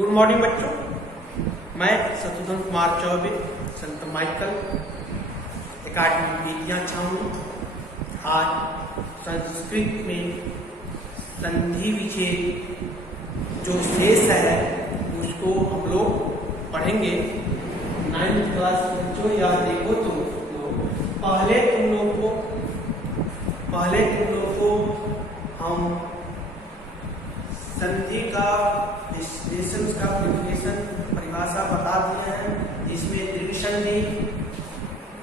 Good morning बच्चों, मैं शत्रुघ्न कुमार चौबे संत Michael academy Bettiah छावनी। आज संस्कृत में संधि विच्छेद जो शेष है उसको हम लोग पढ़ेंगे। 9th क्लास बच्चों, यह देखो तुम पहले तुम लोग को हम संधि का डेफिनेशन परिभाषा बता दिए हैं, जिसमें दीर्घ संधि,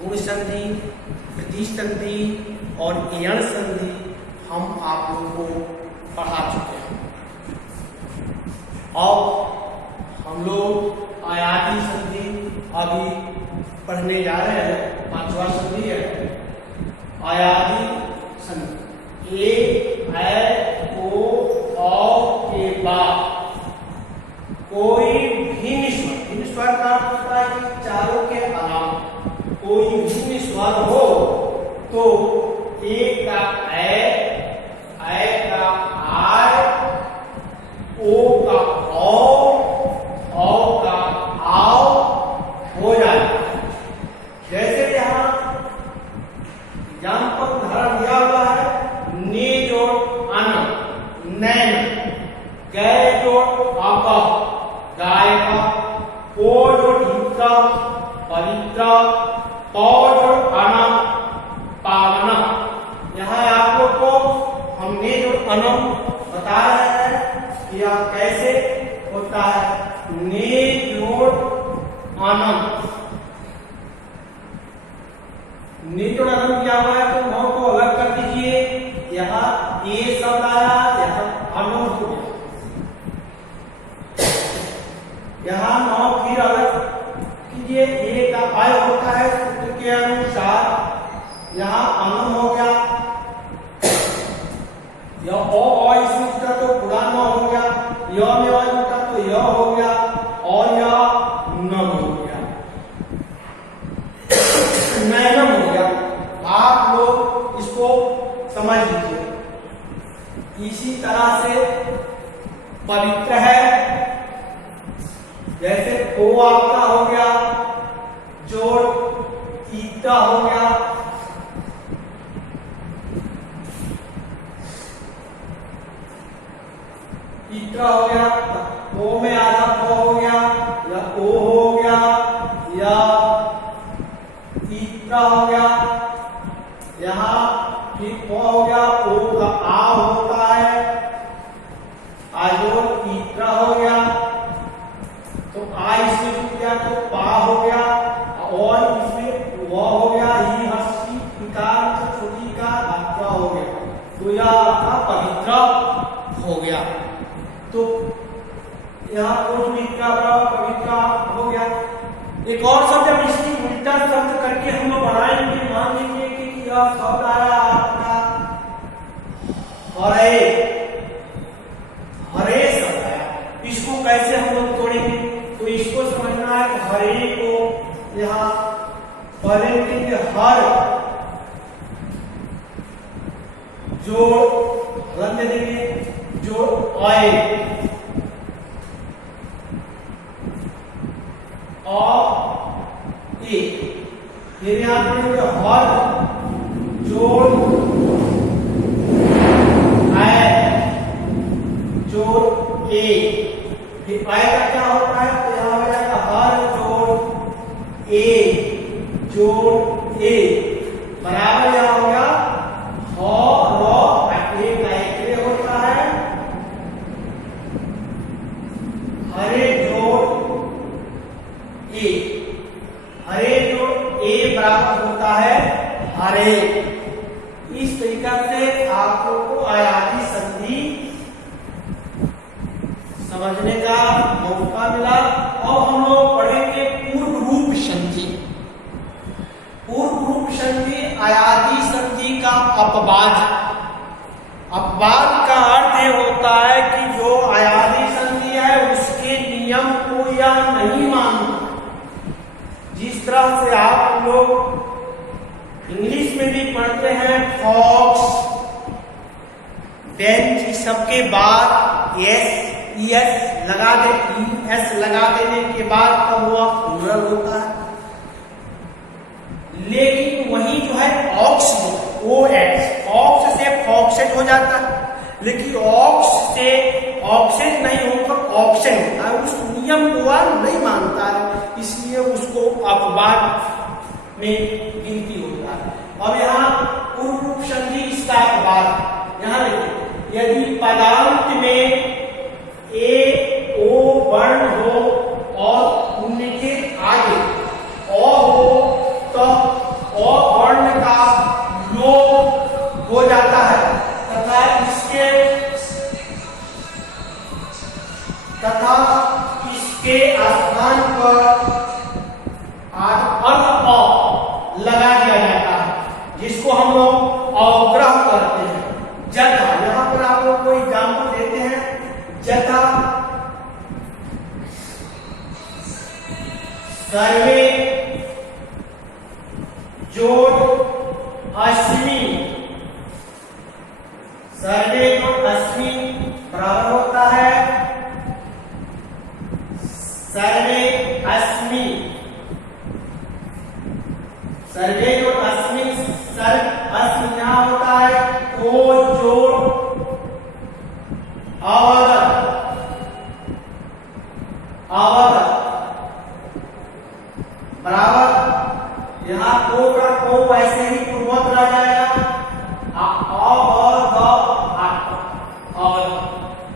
गुण संधि, प्रतिसंधि और यण संधि हम आप लोगों को पढ़ा चुके हैं। और हम लोग आयाती संधि अभी पढ़ने जा रहे हैं। 5वां संधि है आयाती संधि। ए ओ के बाद कोई भिन्न स्वर का अर्थ होता है कि चारों के अलावा कोई भिन्न स्वर हो तो ए का ए का आय, ओ का औ का आओ हो जाता है। जैसे यहाँ एग्जाम्पल उदाहरण दिया हुआ है, ने जोड़ अन, नैन, गै जोड़ आका, गाय का, पो जोड़ हिका, पवित्र, पौ जोड़ अनम, पावना। यहाँ आप लोग को हमने जो अनम बता रहे हैं कि यह कैसे होता है। ने जोड़ अनम, ने जोड़ अनम क्या हुआ है, तो नौ को अलग कर दीजिए। यहाँ ए शब्द आया, यहाँ अनम हो गया। यहाँ नौ फिर अलग कीजिए, ए का आय होता है सूत्र के अनुसार, यहाँ अनम हो गया। यह ओ इसमें जुटा तो पूरा नौ हो गया, यह में और जुटा तो यह हो गया और यह नम हो गया, नैनम हो गया। आप लोग इसको समझ लीजिए। इसी तरह से पवित्र है, जैसे ओ आपका हो गया, जोड़ ईटा हो गया, ईटा हो गया, ओ में आधा पो हो गया, या ओ हो गया, या ईटा हो गया। यहाँ फिर पो हो गया, ओ का आ होता है, आजोड़ ईटा हो गया, तो आ इसमें जुट गया तो पा हो गया, और इसमें वो हो गया, ही हस्ती विकार छोटी का आत्मा हो गया, तो यह आपका पवित्र हो गया। तो यहाँ पवित्र हो गया। एक और शब्द हम इसकी उल्टा शब्द करके हम लोग बनाएंगे। मान लीजिए कि यह शब्द आया आपका हरे, हरे शब्द आया, इसको कैसे हम लोग तोड़ेंगे, तो इसको समझना है कि हरे को यहाँ पहले लिखेंगे हर, जोड़ रंग दे देंगे, जोड़ आए, और ए, फिर यहाँ पढ़ेंगे हर, जोड़ आए, जोड़ ए। फिर आय का क्या होता है, तो यहाँ हो जाएगा हर जोड़ ए, जोड़ ए बराबर यहाँ हो गया एक का एक होता है, हरे जोड़ ए, हरे जोड़ ए बराबर होता है हरे। इस तरीका से आप लोग को आयाती संधि समझने का मौका मिला। और हम लोग पढ़ेंगे पूर्व रूप संधि। पूर्व रूप संधि आयाती संधि का अपवाद। अपवाद का अर्थ ये होता है कि जो आयाती संधि है उसके नियम को या नहीं मानना। जिस तरह से आप लोग इंग्लिश में भी पढ़ते हैं फॉक्स, बेंच, सबके बाद एस ES लगा देने के बाद तब वह प्लूरल होता है। लेकिन वही जो है ऑक्स ऑक्स से फॉक्सेज हो जाता है, लेकिन ऑक्स से ऑक्सेज नहीं होकर ऑक्शन होता है। उस नियम को वह नहीं मानता है, इसलिए उसको अपवाद में गिनती होता है। अब यहाँ पूर्व रूप संधि इसका अपवाद, यहाँ देखिए यदि पदांत में ए ओ वर्ण हो और उनके आगे ओ हो तो ओ वर्ण का लोप हो जाता है तथा इसके स्थान पर अर्थ अ लगा दिया जाता है, जिसको हम लोग अवग्रह करते हैं। जथा, यहां पर आप लोग को एग्जाम्पल देते हैं। जथा सर्वे जोड़ अश्मी, सर्वे जोड़ अश्मी बराबर होता है सर्वे अश्मी। सर्वे जोड़ अश्मी, सर अश्मी यहां होता है ओ जोड़ अवगत बराबर, यहाँ को का को वैसे ही पूर्वत रह जाएगा।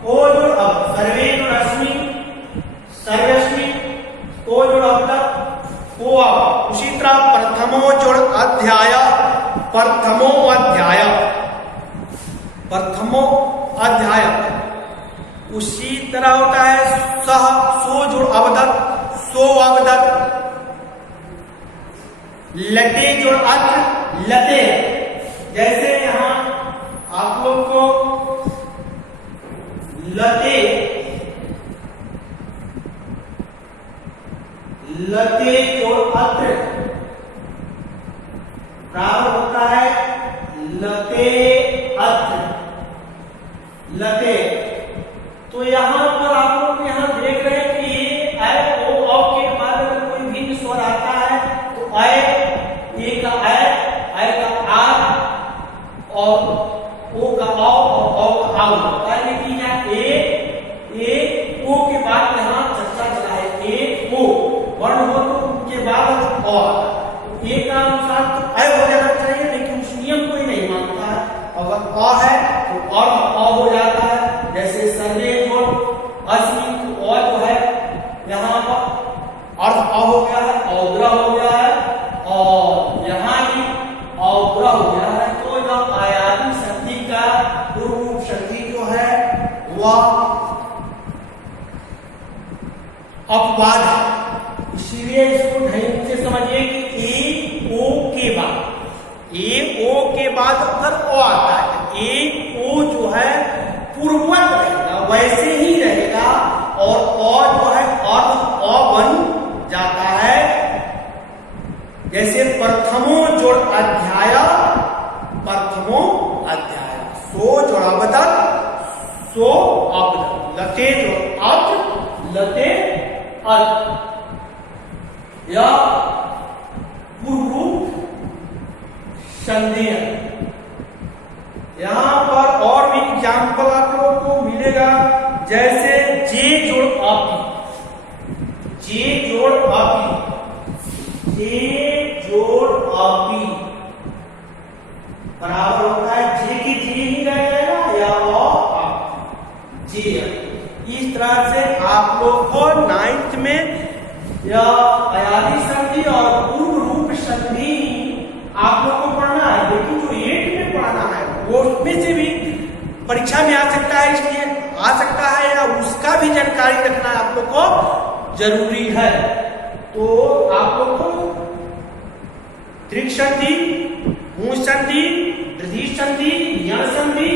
ओ जो अब सर्वे जो रश्मि सर्वश्मि को जो अवगत को अब, उसी तरह प्रथमो जोड़ अध्याय प्रथमो अध्याय उसी तरह होता है। सह सो जोड़ अवदत सो अवदत, लते जोड़ अर्थ लते, जैसे यहां आप लोग को लते जोड़ अर्थ बराबर होता है लते अर्थ लते। तो यहां पर आप लोग यहां देख रहे हैं कि ऐ ओ औ के बाद अगर कोई भिन्न स्वर आता है तो ए का ऐ का आ और ओ का औ और औ का आउ होता है। लेकिन यहाँ ए ओ के बाद यहाँ चर्चा चला है। ए ओ वर्ण हो तो उनके बाद और ए का अनुसार तो ऐ हो जाना चाहिए, लेकिन उस नियम को ही नहीं मानता है। अगर अ है तो अर्थ अ हो जाता है। जैसे सर्वे जोड़ अश्मी तो अ जो है यहाँ पर अर्थ अ हो गया है, अवग्रह हो गया है और यहाँ भी अवग्रह हो गया है। तो यह आयामी संधि का पूर्व रूप संधि जो है वह अपवाद है। इसीलिए इसको ढंग से समझिए कि ए ओ के बाद अगर ओ आता है, ए ओ जो है पूर्ववत रहेगा, वैसे ही रहेगा और अ जो है अर्थ अ बन जाता है। जैसे प्रथमो जोड़ अध्याय सो जोड़ अवदत सो अवदत, लते जोड़ अर्थ लते अर्थ, यह पूर्व रूप संधि है। यहां पर और भी एग्जाम्पल आप लोगों को मिलेगा। जैसे जे जोड़ आपी बराबर होता है जे की जे ही रह जाएगा या जे। इस तरह से आप लोग को 9th में यह अयादी संधि और पूर्व रूप संधि आप लोग को पढ़ना है। लेकिन जो 8 में पढ़ना है वो उसमें से भी परीक्षा में आ सकता है, इसलिए आ सकता है या उसका भी जानकारी रखना आप लोग को जरूरी है। तो आप लोग को दृक् संधि, मूल संधि, वृद्धि संधि, यण संधि